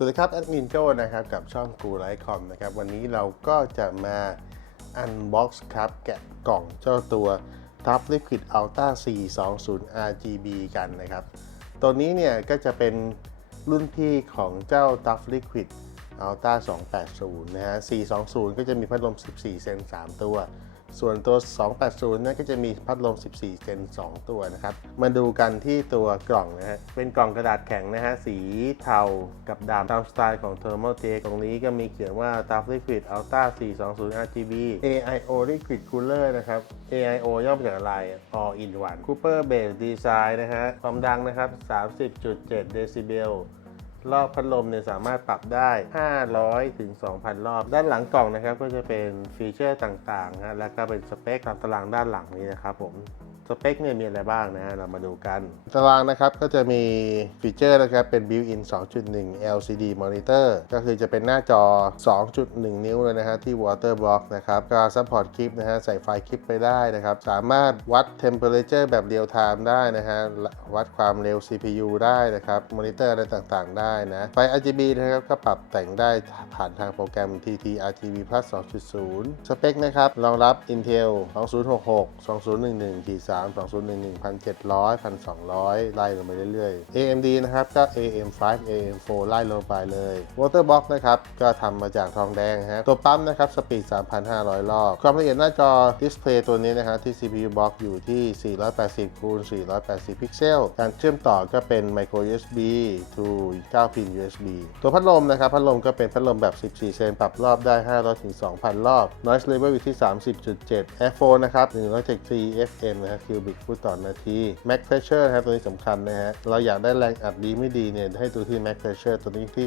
สวัสดีครับแอดมินโจนะครับกับช่องกูไลคอมนะครับวันนี้เราก็จะมาอันบ็อกซ์ครับแกะกล่องเจ้าตัว t o p Liquid Ultra 420 RGB กันนะครับ ตัวนี้เนี่ยก็จะเป็นรุ่นพี่ของเจ้า t o p Liquid Ultra 280 นะฮะ 420 ก็จะมีพัดลม 14 เซน 3 ตัว ส่วนตัว 280 นั่นก็จะมีพัดลม 14 เซน 2 ตัวนะครับ มาดูกันที่ตัวกล่องนะฮะ เป็นกล่องกระดาษแข็งนะฮะ สีเทากับดำตามสไตล์ของ Thermaltake ตรงนี้ก็มีเขียนว่า t o p Liquid Ultra 420 RGB AIO Liquid Cooler นะครับ AIO ย่อมาจากอะไร All in One Cooper Base Design นะฮะ ความดังนะครับ 30.7 เดซิเบล รอบพัดลมเนี่ยสามารถปรับได้ 500 ถึง 2,000 รอบ ด้านหลังกล่องนะครับ ก็จะเป็นฟีเจอร์ต่างๆนะแล้วก็เป็นสเปคตามตารางด้านหลังนี้นะครับผม สเปคเนี่ยมีอะไรบ้างนะฮะเรามาดูกันตารางนะครับก็จะมีฟีเจอร์นะครับเป็น built-in 2.1 LCD monitor ก็คือจะเป็นหน้าจอ 2.1 นิ้วเลยนะฮะที่ water block นะครับก็ support คลิปนะฮะใส่ไฟล์คลิปไปได้นะครับ สามารถวัด temperature แบบ real time ได้นะฮะวัดความเร็ว CPU ได้นะครับมอนิเตอร์อะไรต่างๆ ได้นะไฟ RGB นะครับก็ปรับแต่งได้ผ่านทางโปรแกรม TT RGB Plus 2.0 สเปคนะครับรองรับ Intel 2066 2011 3 2 0 1 1,700 1200 ไล่ลงไปเรื่อยๆ AMD นะครับก็ AM5 AM4 ไล่ลงไปเลย Waterbox นะครับก็ทำมาจากทองแดงฮะตัวปั๊มนะครับสปีด 3,500 รอบ ความละเอียดหน้าจอดิสเพลย์ตัวนี้นะฮะที่ CPU box อยู่ที่ 480คูณ480 พิกเซล การเชื่อมต่อก็เป็น micro USB to 9 พิน USB ตัวพัดลมนะครับ พัดลมก็เป็นพัดลมแบบ 14 เซนปรับรอบได้ 500 ถึง 2,000 รอบ noise level อยู่ที่ 30.7 airflow นะครับ174 FM นะครับ cubic foot ต่อนาที max pressure นะครับตัวนี้สำคัญนะฮะ เราอยากได้แรงอัดดีไม่ดีเนี่ยให้ดูที่ max pressure ตัวนี้ที่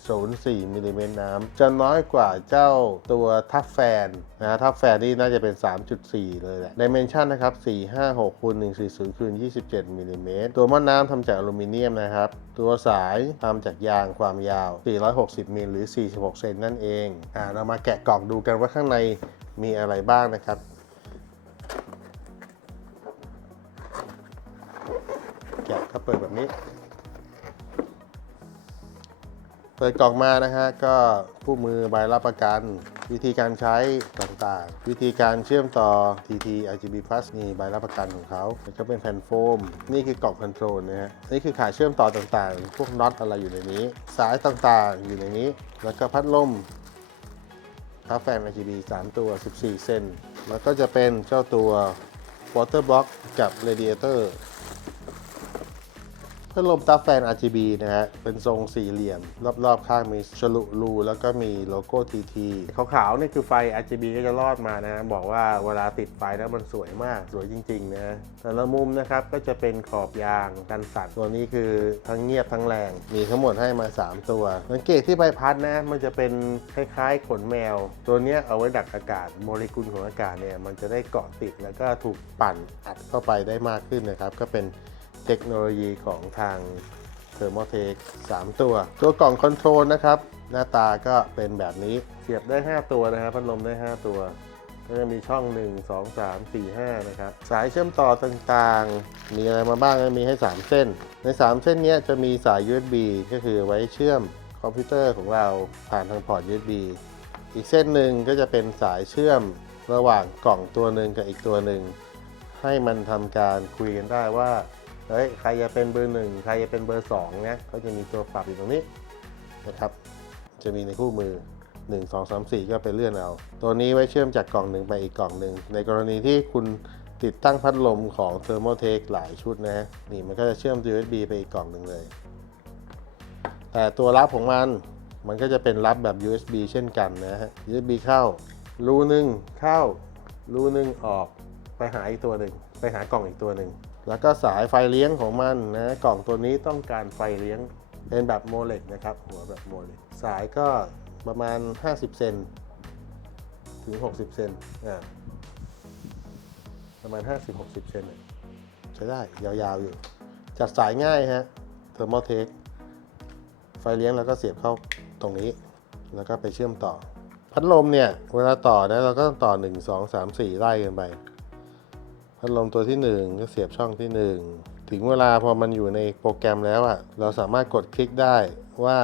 3.04มิลลิเมตรน้ำจะน้อยกว่าเจ้าตัวทับแฟนนะฮะทับแฟนนี่น่าจะเป็น 3.4 เลยแหละ dimension นะครับ 456คูณ140คูณ27มิลลิเมตรตัวหม้อน้ำทำจากอลูมิเนียมนะครับตัวสายทำจากยางความยาว 460มิลหรือ 46 เซนนั่นเองอ่าเรามาแกะกล่องดูกันว่าข้างในมีอะไรบ้างนะครับ นี้ เปิดกล่องมานะฮะก็ผู้มือใบรับประกัน วิธีการใช้ต่างๆ วิธีการเชื่อมต่อ TT RGB Plus นี่ใบรับประกันของเขาแล้วก็เป็นแผ่นโฟม นี่คือกล่องคอนโทรลนะฮะนี่คือขาเชื่อมต่อต่างๆ พวกน็อตอะไรอยู่ในนี้ สายต่างๆอยู่ในนี้ แล้วก็พัดลมทับแฟน RGB 3 ตัว 14เซนแล้วก็จะเป็นเจ้าตัว water block กับ radiator พัดลมตับแฟน RGB นะฮะ เป็นทรงสี่เหลี่ยม รอบๆ ข้างมีฉลุรู แล้วก็มีโลโก้ TT ขาวๆนี่คือไฟ RGB ก็จะรอดมานะฮะบอกว่าเวลาติดไฟแล้วมันสวยมากสวยจริง ๆ นะแต่ละมุมนะครับก็จะเป็นขอบยางกันสั่นตัวนี้คือทั้งเงียบทั้งแรง มีทั้งหมดให้มา 3 ตัวสังเกตที่ใบพัดนะ มันจะเป็นคล้ายๆ ขนแมว ตัวนี้เอาไว้ดักอากาศโมเลกุลของอากาศเนี่ยมันจะได้เกาะติดแล้วก็ถูกปั่นอัดเข้าไปได้มากขึ้นนะครับก็เป็น เทคโนโลยีของทาง t h e r m o t e c 3ตัว ตัวกล่องคอนโทรลนะครับ หน้าตาก็เป็นแบบนี้เสียบได้ 5 ตัวนะครับพัดลมได้ 5 ตัว ก็จะมีช่อง 1 2 3 4 5 นะครับ สายเชื่อมต่อต่างๆ มีอะไรมาบ้างก็มีให้ 3 เส้น ใน 3 เส้นนี้จะมีสาย USB ก็คือไว้เชื่อมคอมพิวเตอร์ของเราผ่านทางพอร์ต USB อีกเส้นหนึ่งก็จะเป็นสายเชื่อมระหว่างกล่องตัวหนึ่งกับอีกตัวหนึ่งให้มันทำการคุยกันได้ว่า เฮ้ยใครจะเป็นเบอร์หนึ่งใครจะเป็นเบอร์สองนะก็จะมีตัวปรับอยู่ตรงนี้นะครับจะมีในคู่มือ 1 2 3 4 ก็ไปเลื่อนเอา ตัวนี้ไว้เชื่อมจากกล่องหนึ่งไปอีกกล่องหนึ่ง ในกรณีที่คุณติดตั้งพัดลมของ Thermaltake หลายชุดนะ นี่มันก็จะเชื่อม USB ไปอีกกล่องหนึ่งเลย แต่ตัวรับของมัน มันก็จะเป็นรับแบบ USB เช่นกันนะฮะ USB เข้า รูหนึ่งเข้า รูหนึ่งออก ไปหาอีกตัวหนึ่ง ไปหากล่องอีกตัวหนึ่ง แล้วก็สายไฟเลี้ยงของมันนะกล่องตัวนี้ต้องการไฟเลี้ยงเป็นแบบโมเลกนะครับ หัวแบบโมเลกสายก็ประมาณ 50 เซนถึง 60 เซนอ่าประมาณ 50-60 เซนน่ะใช้ได้ยาวๆอยู่ จัดสายง่ายฮะเทอร์โมเทคไฟเลี้ยงแล้วก็เสียบเข้าตรงนี้ แล้วก็ไปเชื่อมต่อ พัดลมเนี่ย เวลาต่อนะเราก็ต้องต่อ 1 2 3 4 ไล่กันไป พัดลมตัวที่1ก็เสียบช่องที่ 1 ถึงเวลาพอมันอยู่ในโปรแกรมแล้วอะ่ะ เราสามารถกดคลิกได้ว่า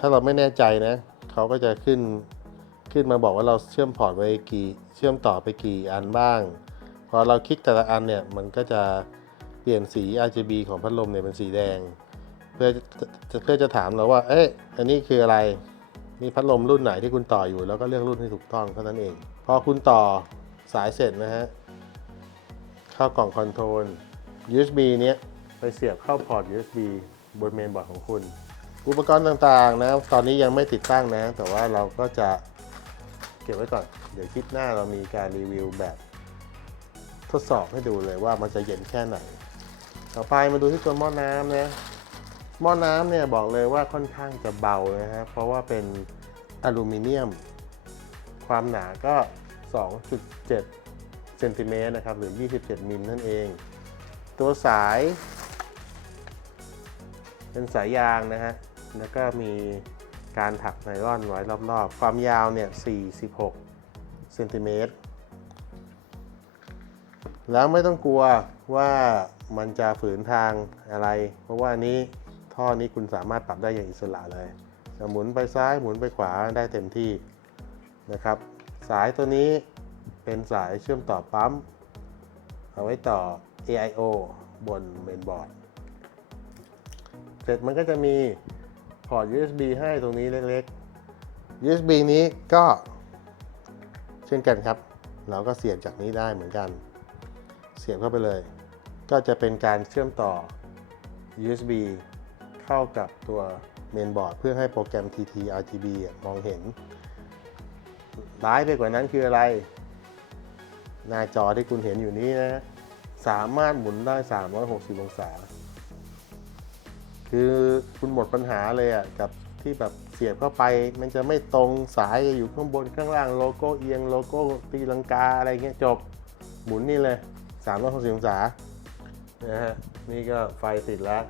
ถ้าเราไม่แน่ใจนะเขาก็จะขึ้นขึ้นมาบอกว่าเราเชื่อมพอร์ตไปกี่ เชื่อมต่อไปกี่อันบ้าง พอเราคลิกแต่ละอันเนี่ยมันก็จะเปลี่ยนสี RGB ของพัดลมเนี่ยเป็นสีแดง เพื่อจะเพื่อจะถามเราว่า เอ๊ะอันนี้คืออะไรมีพัดลมรุ่นไหนที่คุณต่ออยู่ แล้วก็เลือกรุ่นให้ถูกต้องเท่านั้นเอง พอคุณต่อสายเสร็จนะฮะ เข้ากล่องคอนโทรล USB เนี้ยไปเสียบเข้าพอร์ต USB บนเมนบอร์ดของคุณ อุปกรณ์ต่างๆนะ ตอนนี้ยังไม่ติดตั้งนะ แต่ว่าเราก็จะเก็บไว้ก่อน เดี๋ยวคลิปหน้าเรามีการรีวิวแบบทดสอบให้ดูเลยว่ามันจะเย็นแค่ไหน ต่อไปมาดูที่ตัวหม้อน้ำนะหม้อน้ำเนี่ยบอกเลยว่าค่อนข้างจะเบานะฮะเพราะว่าเป็นอลูมิเนียม ความหนาก็ 2.7 เซนติเมตรนะครับหรือ 27 มิลนั่นเอง ตัวสาย เป็นสายยางนะฮะ แล้วก็มีการถักไนลอนไว้รอบๆ ความยาวเนี่ย 46 เซนติเมตร แล้วไม่ต้องกลัวว่ามันจะฝืนทางอะไร เพราะว่านนี้ท่อนี้คุณสามารถปรับได้อย่างอิสระเลยจะหมุนไปซ้ายหมุนไปขวาได้เต็มที่นะครับ สายตัวนี้ เป็นสายเชื่อมต่อปั๊ม เอาไว้ต่อ AIO บนเมนบอร์ด เสร็จมันก็จะมีพอร์ต USB ให้ตรงนี้เล็กๆ USB นี้ก็เช่นกันครับ เราก็เสียบจากนี้ได้เหมือนกัน เสียบเข้าไปเลย ก็จะเป็นการเชื่อมต่อ USB เข้ากับตัวเมนบอร์ดเพื่อให้โปรแกรม TT RGB มองเห็นร้ายไปกว่านั้นคืออะไร หน้าจอที่คุณเห็นอยู่นี้นะ สามารถหมุนได้ 360 องศา คือคุณหมดปัญหาเลยอะกับที่แบบเสียบเข้าไปมันจะไม่ตรงสายจะอยู่ข้างบนข้างล่างโลโก้เอียงโลโก้ตีลังกาอะไรเงี้ยจบหมุนนี่เลย 360 องศานะฮะนี่ก็ไฟติดแล้ว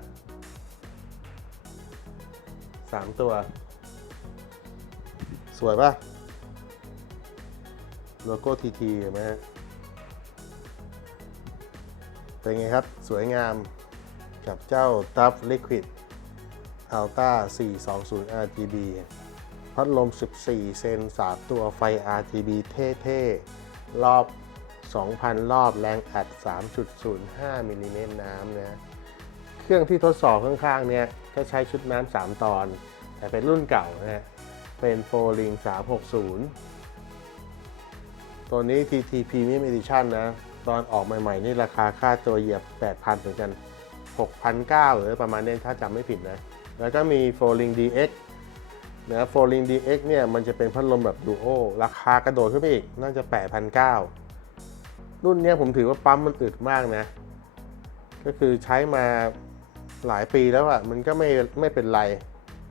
3 ตัว สวยป่ะโลโก้ทีทีเห็นไหมฮะ เป็นไงครับ สวยงามกับเจ้า TUF Liquid Alta 420 RGB พัดลม 14 เซน3ตัวไฟ RGB เท่ๆ รอบ 2,000 รอบแรงอัด 3.05 มิลลิเมตรน้ำนะ เครื่องที่ทดสอบข้างๆ เนี่ยก็ใช้ชุดน้ำ 3 ตอน แต่เป็นรุ่นเก่านะฮะ เป็นโฟลิง360 ตัวนี้ TT Premium Edition นะ ตอนออกใหม่ๆ นี่ราคาค่าตัวเหยียบ 8,000เหมือนกัน 6,900 หรือประมาณนี้ถ้าจำไม่ผิดนะ แล้วก็มี f o l i n g DX นะ f o l i n g DX เนี่ยมันจะเป็นพัดลมแบบดูโอราคากระโดดขึ้นไปอีก น่าจะ 8,900 รุ่นนี้ผมถือว่าปั๊มมันอึดมากนะ ก็คือใช้มาหลายปีแล้วอะมันก็ไม่ไม่เป็นไร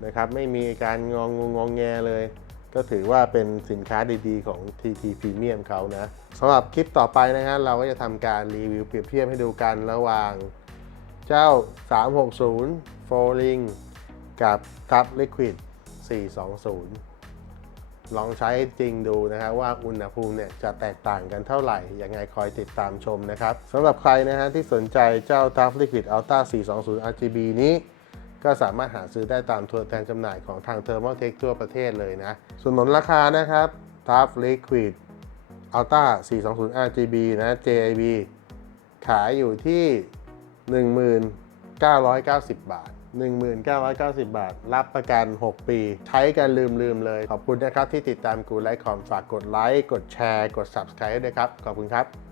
นะครับ ไม่มีการงองงงองแงเลย ก็ถือว่าเป็นสินค้าดีๆ ของ TT Premium เขานะสำหรับคลิปต่อไปนะฮะเราก็จะทำการรีวิวเปรียบเทียบให้ดูกันระหว่างเจ้า 360 f o l i n g กับ t u b Liquid 420 ลองใช้จริงดูนะฮะว่าอุณหภูมิเนี่ยจะแตกต่างกันเท่าไหร่ ยังไงคอยติดตามชมนะครับสำหรับใครนะฮะที่สนใจเจ้า t u b Liquid Ultra 420 RGB นี้ ก็สามารถหาซื้อได้ตามตัวแทนจำหน่ายของทาง Thermal Tech ทั่วประเทศเลยนะ ส่วนหนุนราคานะครับ t u b Liquid Ultra 420 RGB นะ JIB ขายอยู่ที่ 1990 บาท 1990 บาท รับประกัน 6 ปี ใช้กันลืมๆเลย ขอบคุณนะครับที่ติดตามกูไลค์คอมฝากกดไลค์ กดแชร์ กด Subscribe ด้วยครับ ขอบคุณครับ